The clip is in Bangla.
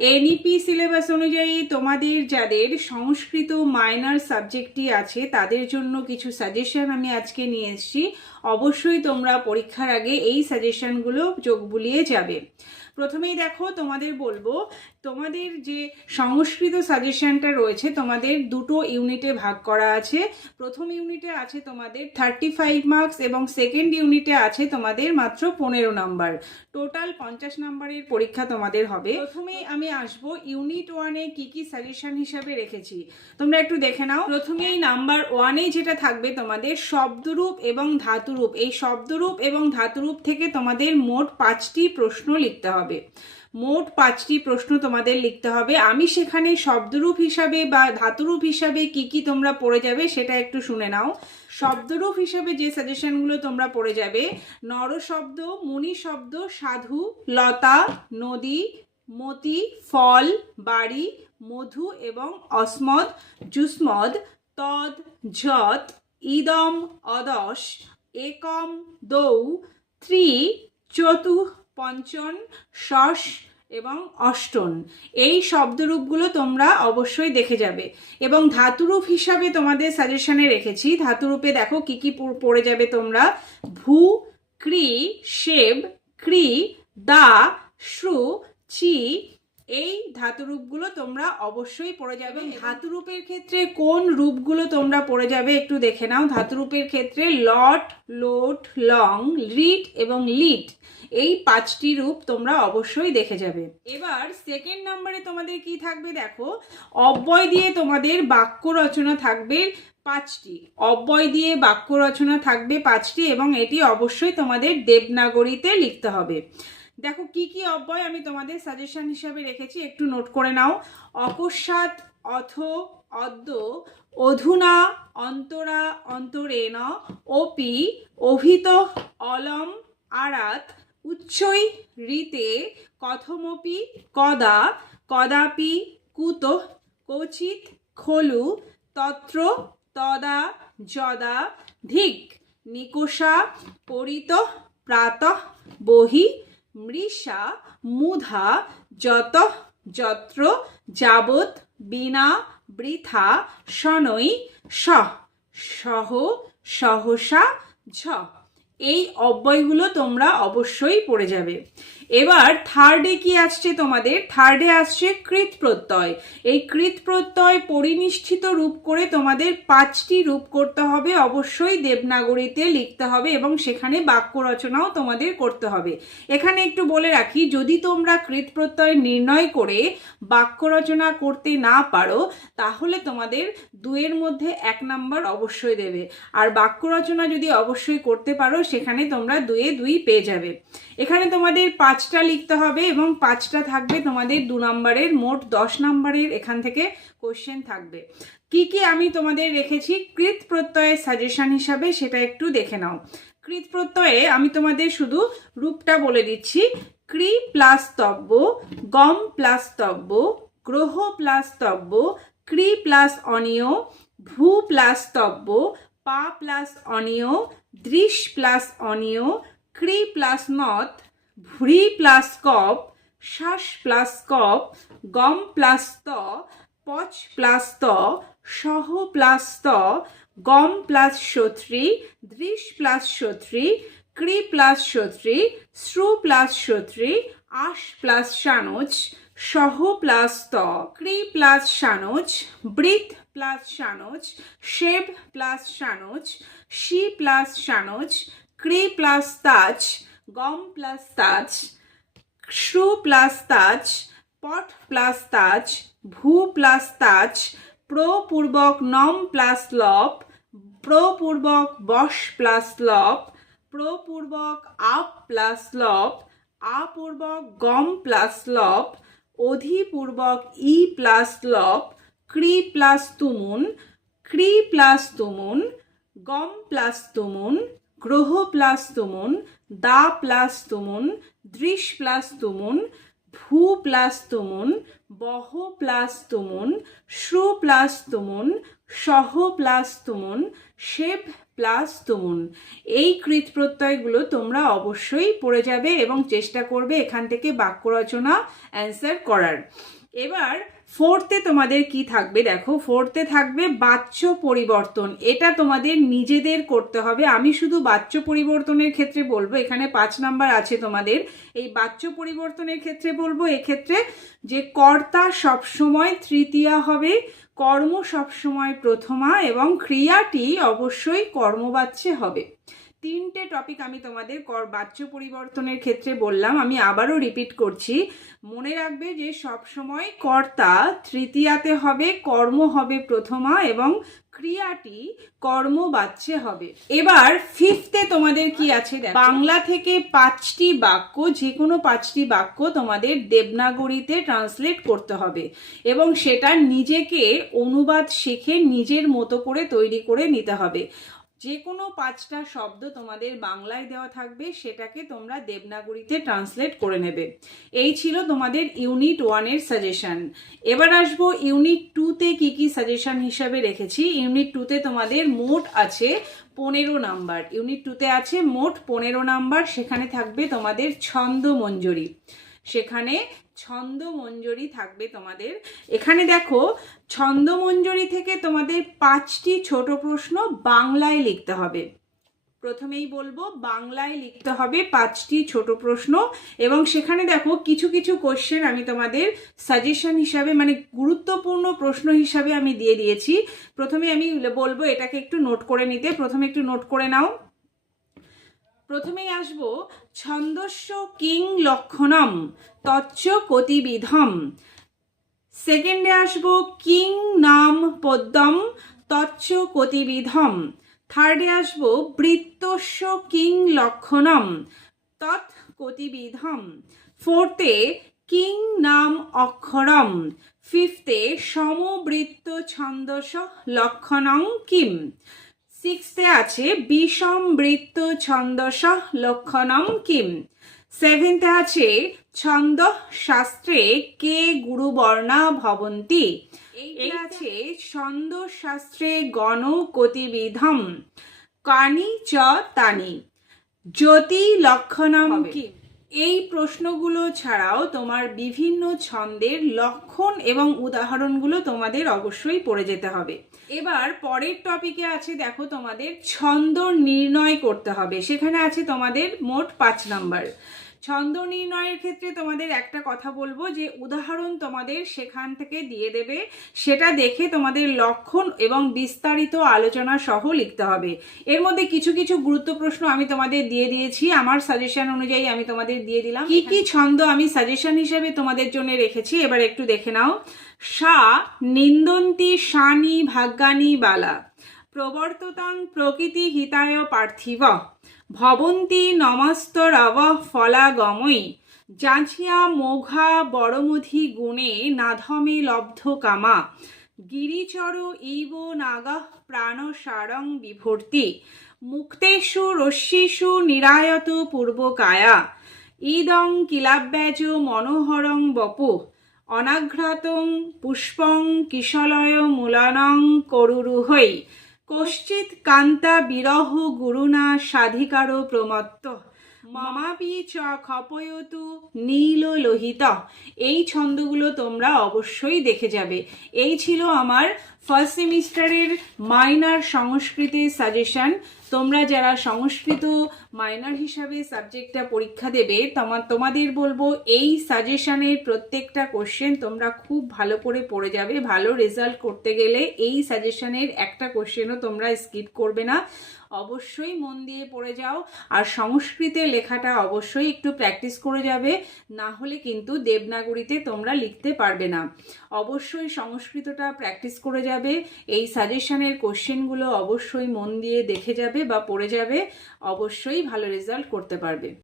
এনইপি সিলেবাস অনুযায়ী তোমাদের যাদের সংস্কৃত মাইনর সাবজেক্টটি আছে তাদের জন্য কিছু সাজেশন আমি আজকে নিয়ে এসেছি। অবশ্যই তোমরা পরীক্ষার আগে এই সাজেশনগুলো চোখ বুলিয়ে যাবে। প্রথমেই দেখো, তোমাদের বলবো, তোমাদের যে সংস্কৃত সাজেশনটা রয়েছে তোমাদের দুটো ইউনিটে ভাগ করা আছে। প্রথম ইউনিটে আছে তোমাদের 35 মার্কস এবং সেকেন্ড ইউনিটে আছে তোমাদের মাত্র 15 নাম্বার। টোটাল 50 নাম্বারের পরীক্ষা তোমাদের হবে। প্রথমেই আমি আসবো ইউনিট 1-এ কি কি সাজেশন হিসাবে রেখেছি তোমরা একটু দেখে নাও। প্রথমেই নাম্বার 1-এ যেটা থাকবে তোমাদের শব্দরূপ এবং ধাতুরূপ। এই শব্দরূপ এবং ধাতুরূপ থেকে তোমাদের মোট 5টি প্রশ্ন লিখতে হবে। মোট 5টি প্রশ্ন তোমাদের লিখতে হবে। আমি সেখানে শব্দরূপ হিসাবে বা ধাতুরূপ হিসাবে কি কি তোমরা পড়ে যাবে সেটা একটু শুনে নাও। শব্দরূপ হিসাবে যে সাজেশনগুলো তোমরা পড়ে যাবে: নরশব্দ, মুনি শব্দ, সাধু, লতা, নদী, মতি, ফল, বাড়ি, মধু এবং অস্মদ, যুষ্মদ, তদ, যৎ, ইদম, অদশ, একম, দৌ, ত্রি, চতু, পঞ্চন, ষষ্ এবং অষ্টন। এই শব্দরূপগুলো তোমরা অবশ্যই দেখে যাবে। এবং ধাতুরূপ হিসাবে তোমাদের সাজেশনে রেখেছি। ধাতুরূপে দেখো কি কি পড়ে যাবে তোমরা: ভূ, ক্রি, সেব, ক্রি, দা, শ্রু, চি। এই ধাতুরূপগুলো তোমরা অবশ্যই পড়ে যাবে। ধাতুরূপের ক্ষেত্রে কোন রূপগুলো তোমরা পড়ে যাবে একটু দেখে নাও। ধাতুরূপের ক্ষেত্রে লট, লোট, লং, রিট এবং লিট, এই 5টি রূপ তোমরা অবশ্যই দেখে যাবে। এবার সেকেন্ড নাম্বারে তোমাদের কি থাকবে দেখো, অব্যয় দিয়ে তোমাদের বাক্য রচনা থাকবে 5টি। অব্যয় দিয়ে বাক্য রচনা থাকবে 5টি এবং এটি অবশ্যই তোমাদের দেবনাগরীতে লিখতে হবে। দেখো কি কি অব্যয় আমি তোমাদের সাজেশন হিসাবে রেখেছি, একটু নোট করে নাও। অকস্মাৎ, অথ, অদ্য, অধুনা, অন্তরা, অন্তরেণ, অপি, অভিত, অলম, আরাত, উচ্চৈ, ঋতে, কথমপি, কদা, কদাপি, কুতঃ, ক্বচিৎ, খলু, তত্র, তদা, যদা, ধিক, নিকষা, পরিতঃ, প্রাতঃ, বহি, মৃষা, মুধা, যতঃ, যত্র, যাবৎ, বিনা, বৃথা, শনৈ, সহ, সহ, সহসা, ঝ। এই অব্যয়গুলো তোমরা অবশ্যই পড়ে যাবে। এবার থার্ডে কি আসছে তোমাদের? থার্ডে আসছে কৃত প্রত্যয়। এই কৃত প্রত্যয় পরিনিষ্ঠিত রূপ করে তোমাদের 5টি রূপ করতে হবে, অবশ্যই দেবনাগরীতে লিখতে হবে এবং সেখানে বাক্য রচনাও তোমাদের করতে হবে। এখানে একটু বলে রাখি, যদি তোমরা কৃত প্রত্যয় নির্ণয় করে বাক্য রচনা করতে না পারো তাহলে তোমাদের 2-এর মধ্যে 1 নাম্বার অবশ্যই দেবে। আর বাক্য রচনা যদি অবশ্যই করতে পারো সেখানে তোমরা 2-এ 2 পেয়ে যাবে। এখানে তোমাদের 5টা লিখতে হবে এবং 5টা থাকবে তোমাদের 2 নাম্বারের। মোট 10 নাম্বারের এখান থেকে কোশ্চেন থাকবে। কি কি আমি তোমাদের রেখেছি কৃত প্রত্যয়ের সাজেশন হিসাবে সেটা একটু দেখে নাও। কৃত প্রত্যয়ে আমি তোমাদের শুধু রূপটা বলে দিচ্ছি: ক্রি প্লাস তব্য, গম প্লাস তব্য, গ্রহ প্লাস তব্য, ক্রি প্লাস অনিয়, ভূ প্লাস তব্য, পা প্লাস অনিয়, দৃশ প্লাস অনিয়, ক্রি প্লাস নথ, ভ্রি প্লাস কপ, শ্বাস প্লাস কপ, গম প্লাস ত, পচ প্লাস ত, সহ প্লাস ত, গম প্লাস শত্রী, দৃশ প্লাস শত্রী, ক্রি প্লাস শত্রী, শ্রু প্লাস শত্রী, আশ প্লাস শানোচ, সহ প্লাস ত, ক্রি প্লাস শানোচ, বৃত প্লাস শানোচ, শেব প্লাস শানোচ, শি প্লাস শানোচ, ক্রি প্লাস তাজ, গম প্লাস তাজ, শ্রু প্লাস তাজ, পট প্লাস তাজ, ভূ প্লাস তাজ, প্রপূর্বক নম প্লাস লপ, প্রপূর্বক বশ প্লাস লপ, প্রপূর্বক আপ প্লাস লপ, আপূর্বক গম প্লাস লপ, অধিপূর্বক ই প্লাস লপ, ক্রি প্লাস তুমুন, ক্রি প্লাস তুমুন, গম প্লাস তুমুন, গ্রহ প্লাস তুমুন, দা প্লাস তুমুন, দৃশ প্লাস তুমুন, ভূ প্লাস তুমুন, বহ প্লাস তুমুন, শ্রু প্লাস তুমুন, সহ প্লাস তুমুন, শেব প্লাস তুমুন। এই কৃত প্রত্যয়গুলো তোমরা অবশ্যই পড়ে যাবে এবং চেষ্টা করবে এখান থেকে বাক্য রচনা অ্যান্সার করার। এবার ফোর্থে তোমাদের কি থাকবে দেখো, ফোর্থে থাকবে বাচ্য পরিবর্তন। এটা তোমাদের নিজেদের করতে হবে। আমি শুধু বাচ্য পরিবর্তনের ক্ষেত্রে বলবো, এখানে 5 নাম্বার আছে তোমাদের। এই বাচ্য পরিবর্তনের ক্ষেত্রে বলবো এক্ষেত্রে যে কর্তা সবসময় তৃতীয়া হবে, কর্ম সবসময় প্রথমা এবং ক্রিয়াটি অবশ্যই কর্মবাচ্যে হবে। 3টে টপিক আমি তোমাদের বাচ্য পরিবর্তনের ক্ষেত্রে বললাম, আমি আবারও রিপিট করছি। মনে রাখবে যে সবসময় কর্তা তৃতীয়াতে হবে, কর্ম হবে প্রথমা এবং ক্রিয়াটি কর্মবাচ্যে হবে। এবার ফিফথে তোমাদের কি আছে, বাংলা থেকে 5টি বাক্য, যে কোনো 5টি বাক্য তোমাদের দেবনাগরীতে ট্রান্সলেট করতে হবে এবং সেটা নিজেকে অনুবাদ শিখে নিজের মতো করে তৈরি করে নিতে হবে। যে কোনো 5টা শব্দ তোমাদের বাংলায় দেওয়া থাকবে, সেটাকে তোমরা দেবনাগরীতে ট্রান্সলেট করে নেবে। এই ছিল তোমাদের ইউনিট 1-এর সাজেশন। এবার আসবো ইউনিট 2-তে কি কি সাজেশন হিসাবে রেখেছি। ইউনিট 2-তে তোমাদের মোট আছে 15 নাম্বার। ইউনিট 2-তে আছে মোট 15 নাম্বার। সেখানে থাকবে তোমাদের ছন্দ মঞ্জরি, সেখানে ছন্দ মঞ্জরি থাকবে তোমাদের। এখানে দেখো, ছন্দ মঞ্জরি থেকে তোমাদের 5টি ছোট প্রশ্ন বাংলায় লিখতে হবে। প্রথমেই বলবো বাংলায় লিখতে হবে 5টি ছোট প্রশ্ন এবং সেখানে দেখো কিছু কিছু কোশ্চেন আমি তোমাদের সাজেশন হিসাবে, মানে গুরুত্বপূর্ণ প্রশ্ন হিসাবে আমি দিয়ে দিয়েছি। প্রথমে আমি বলবো এটাকে একটু নোট করে নিতে, প্রথমে একটু নোট করে নাও। প্রথমেই আসবো ছন্দস্য কিং লক্ষণম তচ্চ কতিবিধম। সেকেন্ডে আসবো কিং নাম পদ্যম তচ্চ কতিবিধম। থার্ডে আসবো বৃত্তস্য কিং লক্ষণম তৎ কতিবিধম। ফোর্থে কিং নাম অক্ষরম। ফিফথে সমবৃত্ত ছন্দস লক্ষণং কিম। 6th-এ আছে বিষম বৃত্ত ছন্দস লক্ষণম কিম। 7th-এ আছে ছন্দ শাস্ত্রে কে গুরুবর্ণা ভবন্তি। 8th-এ আছে ছন্দ শাস্ত্রে গণ কতিবিধম কানি চ তানি জ্যোতি লক্ষণম কিম। এই প্রশ্নগুলো ছাড়াও তোমার বিভিন্ন ছন্দের লক্ষণ এবং উদাহরণগুলো তোমাদের অবশ্যই পড়ে যেতে হবে। এবার পরের টপিকে আছে দেখো তোমাদের ছন্দ নির্ণয় করতে হবে। সেখানে আছে তোমাদের মোট 5 নাম্বার। ছন্দ নির্ণয়ের ক্ষেত্রে তোমাদের একটা কথা বলবো যে উদাহরণ তোমাদের সেখান থেকে দিয়ে দেবে, সেটা দেখে তোমাদের লক্ষণ এবং বিস্তারিত আলোচনা সহ লিখতে হবে। এর মধ্যে কিছু কিছু গুরুত্ব প্রশ্ন আমি তোমাদের দিয়ে দিয়েছি, আমার সাজেশন অনুযায়ী আমি তোমাদের দিয়ে দিলাম। কি কি ছন্দ আমি সাজেশন হিসেবে তোমাদের জন্য রেখেছি এবার একটু দেখে নাও। সা নিন্দন্তি শানি ভাগ্যানি বালা, প্রবর্ততাং প্রকৃতি হিতায় পার্থিব, ভবন্তি নমস্তরব ফলাগময়ী, যাঁচিয়া মোঘা বড়মধি গুণে নাধমে লব্ধ কামা, গিরিচর ইব নাগা প্রাণসারং বিভর্তি, মুক্তেষু রশ্মিষু নিরায়ত পূর্বকায়া, ইদং কিলাব্যাজ মনোহরং বপু, অনাঘ্রাতং পুষ্পং কিশলয় মূলানং করুরুহৈ, কশ্চিৎ কান্তা বিরহ গুরুনা সাধিকার প্রমত্ত, মমাপি চ খপয়তু নীল লোহিত। এই ছন্দগুলো তোমরা অবশ্যই দেখে যাবে। এই ছিল আমার ফার্স্ট সেমিস্টারের মাইনর সংস্কৃতের সাজেশন। তোমরা যারা সংস্কৃত মাইনর হিসাবে সাবজেক্টটা পরীক্ষা দেবে তোমাদের বলবো এই সাজেশনের প্রত্যেকটা কোশ্চেন তোমরা খুব ভালো করে পড়ে যাবে। ভালো রেজাল্ট করতে গেলে এই সাজেশনের একটা কোশ্চেনও তোমরা স্কিপ করবে না, অবশ্যই মন দিয়ে পড়ে যাও। আর সংস্কৃতে লেখাটা অবশ্যই একটু প্র্যাকটিস করে যাবে, না হলে কিন্তু দেবনাগরীতে তোমরা লিখতে পারবে না। অবশ্যই সংস্কৃতটা প্র্যাকটিস করে যাবে, এই সাজেশনের কোশ্চেনগুলো অবশ্যই মন দিয়ে দেখে যাবে বা পড়ে যাবে, অবশ্যই ভালো রেজাল্ট করতে পারবে।